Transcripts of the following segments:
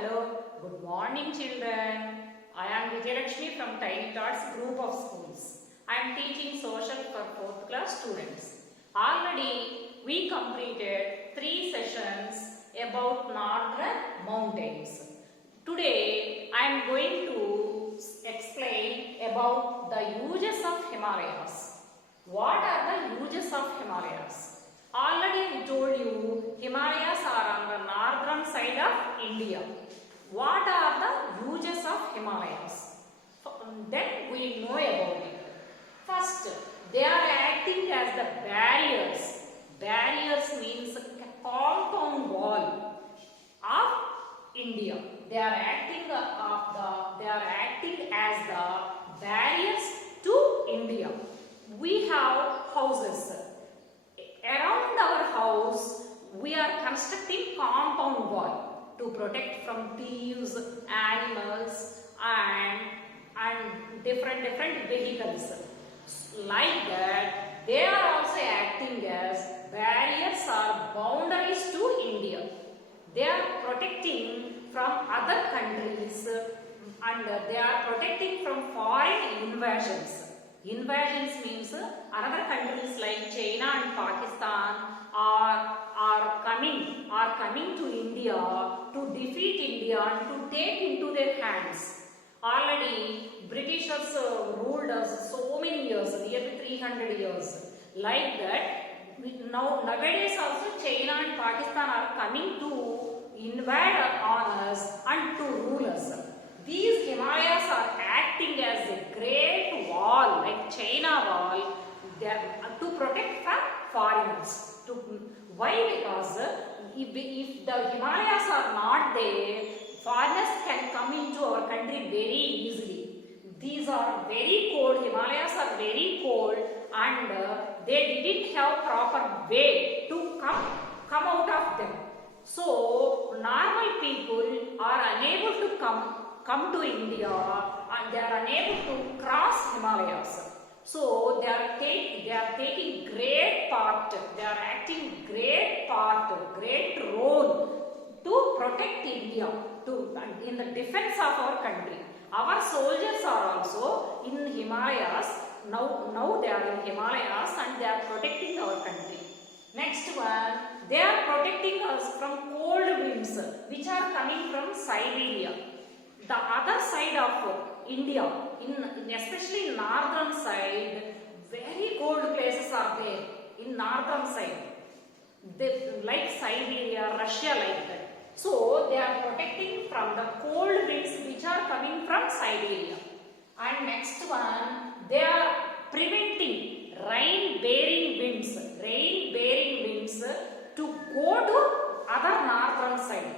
Hello, good morning children. I am Vijayalakshmi from Tiny Tots group of schools. I am teaching social for 4th class students. Already we completed 3 sessions about northern mountains. Today I am going to explain about the uses of Himalayas. What are the uses of Himalayas? Already I told you Himalayas are on the northern side of India. What are the uses of Himalayas? Then we will know about it. First, they are acting as the barriers. Barriers means a compound wall of India. They are acting as the barriers to India. We have houses. Around our house, we are constructing compound wall to protect from thieves, animals, and different vehicles. Like that, they are also acting as barriers or boundaries to India. They are protecting from other countries and they are protecting from foreign invasions. Invasions means another countries like China and Pakistan are coming to India to defeat India and to take into their hands. Already Britishers ruled us so many years, nearly 300 years. Like that, nowadays also China and Pakistan are coming to invade on us and to rule us. These Himalayas are acting as a great wall, like China wall, to protect from foreigners. Why? Because if the Himalayas are not there, foreigners can come into our country very easily. These are very cold, Himalayas are very cold, and they didn't have proper way to come out of them. So normal people are unable to come to India and they are unable to cross Himalayas. So they are taking great part, they are acting great part, great role to protect India, in the defense of our country. Our soldiers are also in Himalayas. Now they are in Himalayas and they are protecting our country. Next one, they are protecting us from cold winds which are coming from Siberia. The other side of India, especially in northern side, very cold places are there in northern side. Like Siberia, Russia, like that. So they are protecting from the cold winds which are coming from Siberia. And next one, they are preventing rain-bearing winds to go to other northern side.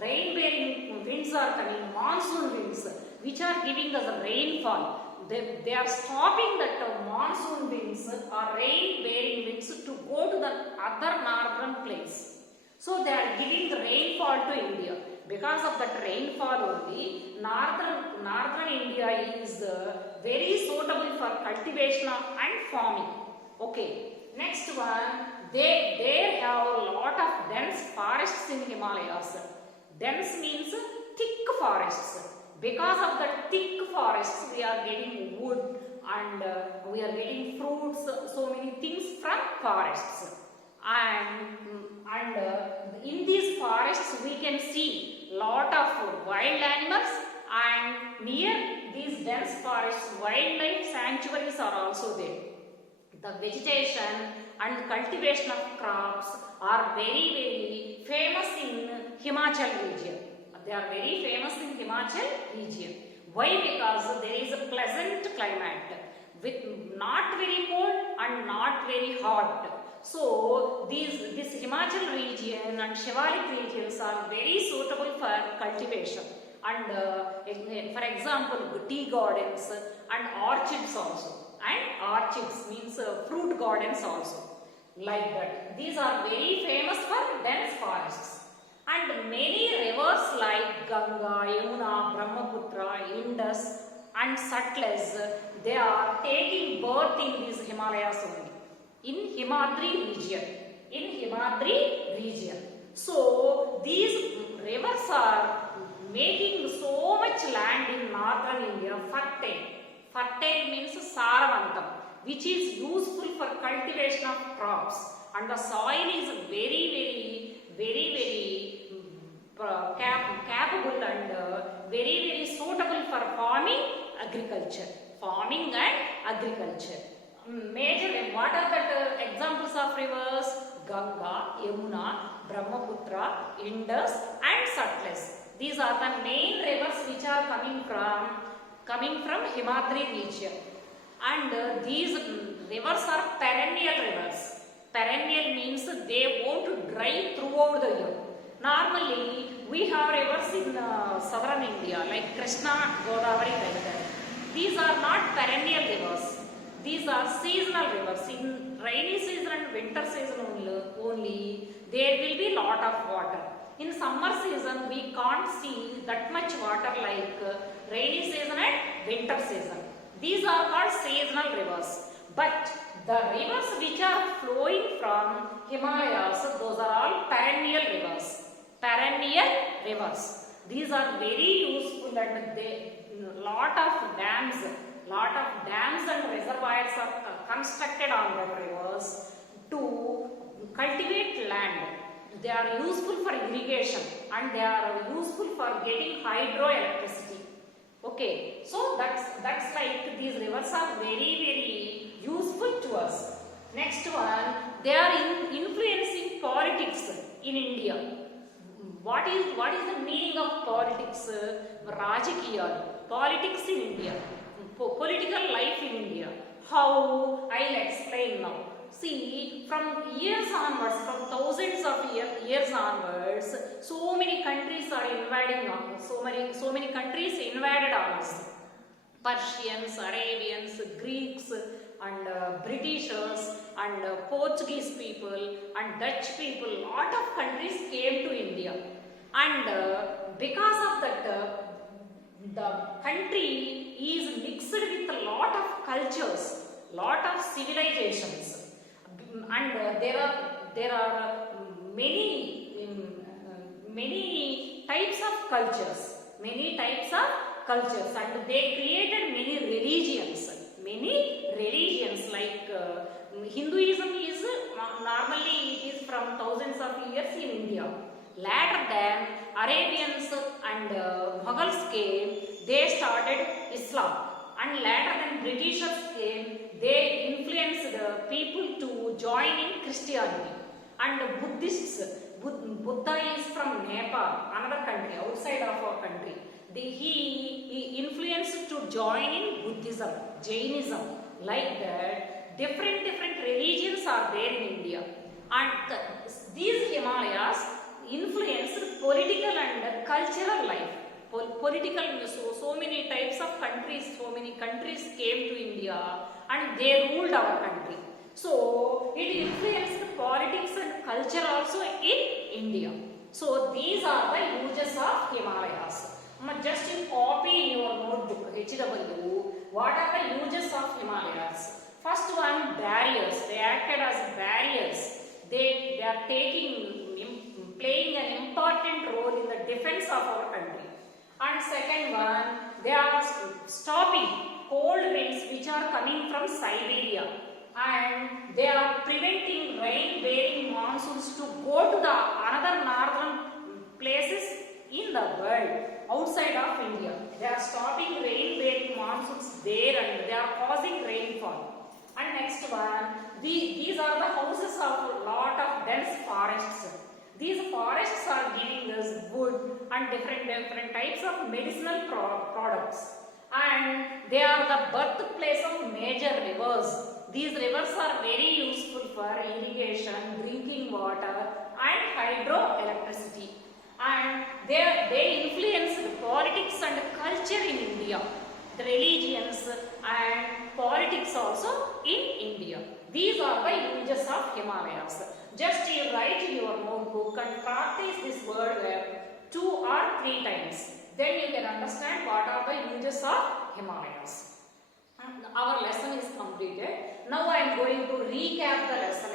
Rain-bearing winds are coming, monsoon winds, which are giving us rainfall. They are stopping that monsoon winds or rain-bearing winds to go to the other northern place. So they are giving the rainfall to India. Because of that rainfall only, northern India is very suitable for cultivation and farming. Okay. Next one, they have a lot of dense forests in Himalayas. Dense means thick forests. Because of the thick forests, we are getting wood and we are getting fruits, so many things from forests. And in these forests, we can see lot of wild animals, and near these dense forests, wildlife sanctuaries are also there. The vegetation and cultivation of crops are very famous in Himachal region. They are very famous in Himachal region. Why? Because there is a pleasant climate with not very cold and not very hot. So this Himachal region and Shivalik regions are very suitable for cultivation. And for example, tea gardens and orchards also. And orchards means fruit gardens also. Like that. These are very famous for dense forests. And many rivers like Ganga, Yamuna, Brahmaputra, Indus and Satluj, they are taking birth in these Himalayas only. In Himadri region. So these rivers are Prantam, which is useful for cultivation of crops, and the soil is very capable and very suitable for farming and agriculture. Major, what are the examples of rivers? Ganga, Yamuna, Brahmaputra, Indus and Satluj. These are the main rivers which are coming from Himadri region. And these rivers are perennial rivers. Perennial means they won't dry throughout the year. Normally, we have rivers in southern India like Krishna, Godavari, like that. These are not perennial rivers. These are seasonal rivers. In rainy season and winter season only there will be lot of water. In summer season, we can't see that much water like rainy season and winter season. These are called seasonal rivers. But the rivers which are flowing from Himalayas, those are all perennial rivers. Perennial rivers. These are very useful and they lot of dams and reservoirs are constructed on the rivers to cultivate land. They are useful for irrigation and they are useful for getting hydroelectricity. Okay, so that's like these rivers are very useful to us. Next one, they are influencing politics in India. What is the meaning of politics? Rajakiya, politics in India, political life in India. How? I'll explain now. See, from years onwards, from thousands of years onwards, so many countries are invading on us. So many countries invaded on us. Persians, Arabians, Greeks, and Britishers, and Portuguese people, and Dutch people. Lot of countries came to India, and because of that, the country is mixed with a lot of cultures, lot of civilizations. And there are many types of cultures, and they created many religions like Hinduism is normally it is from thousands of years in India. Later than Arabians and Mughals came, they started Islam. And later than Britishers came, they influenced people to join in Christianity. And Buddhists, Buddha is from Nepal, another country, outside of our country. He influenced to join in Buddhism, Jainism, like that. Different religions are there in India. And these Himalayas influenced political and cultural life. So many types of countries, so many countries came to India and they ruled our country. So it influenced politics and culture also in India. So these are the uses of Himalayas. Just you copy in your notebook, HW, what are the uses of Himalayas? First one, barriers. They acted as barriers. They are playing an important role in the defense of our country. And second one, they are stopping cold winds which are coming from Siberia, and they are preventing rain-bearing monsoons to go to the another northern places in the world outside of India. They are stopping rain-bearing monsoons there and they are causing rainfall. And next one, these are the houses of a lot of dense forests. These forests are giving us wood and different types of medicinal products. And they are the birthplace of major rivers. These rivers are very useful for irrigation, drinking water and hydroelectricity. And they influence politics and culture in India, the religions and politics also in India. These are the uses of Himalayas. Just you write in your notebook and practice this word 2 or 3 times. Then you can understand what are the uses of Himalayas. And our lesson is completed. Now I am going to recap the lesson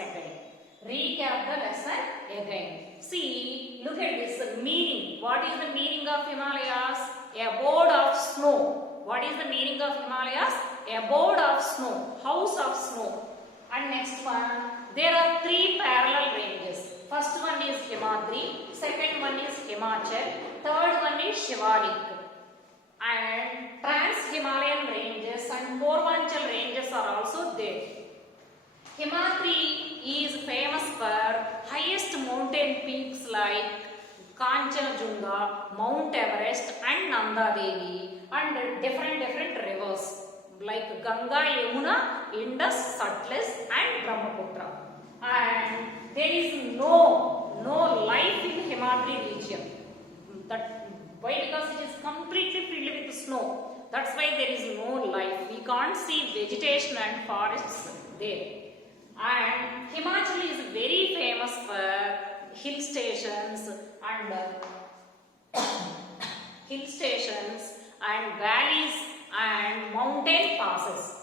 again. See, look at this meaning. What is the meaning of Himalayas? Abode of snow. What is the meaning of Himalayas? abode of snow, house of snow. And next one, there are three parallel ranges. First one is Himadri, second one is Himachal, third one is Shivalik. And Trans-Himalayan ranges and Purvanchal ranges are also there. Himadri is famous for highest mountain peaks like Kanchenjunga, Mount Everest and Nanda Devi, and different rivers like Ganga, Yamuna, Indus, Satluj and Brahmaputra. And there is no life in Himadri region. Why? Because it is completely filled with snow. That's why there is no life. We can't see vegetation and forests there. And Himachal is very famous for hill stations and valleys and mountain passes.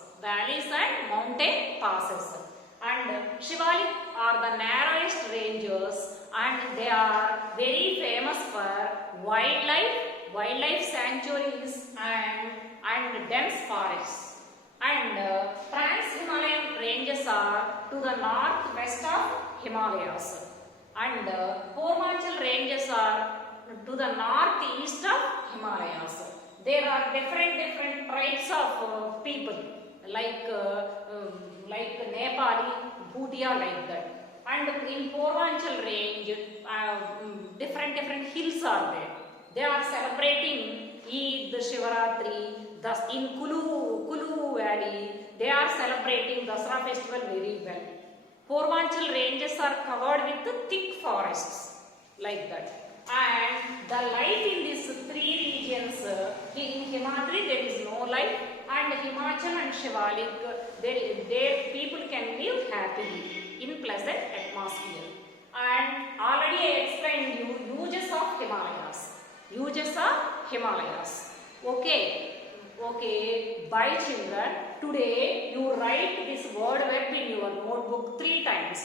And Shivalik are the narrowest ranges, and they are very famous for wildlife sanctuaries and dense forests. And Trans-Himalayan ranges are to the northwest of Himalayas, and Purvanchal ranges are to the northeast of Himalayas. There are different tribes of people like Nepali, Bhutia, like that. And in Purvanchal range, different hills are there. They are celebrating Eid, Shivaratri. Thus, in Kulu Valley, they are celebrating Dasara festival very well. Purvanchal ranges are covered with thick forests, like that. And the life in these three regions, in Himadri there is no life, and Himachal and Shivalik, there people can live happily in pleasant atmosphere. And already I explained you uses of Himalayas. Okay, bye children. Today you write this word web in your notebook 3 times.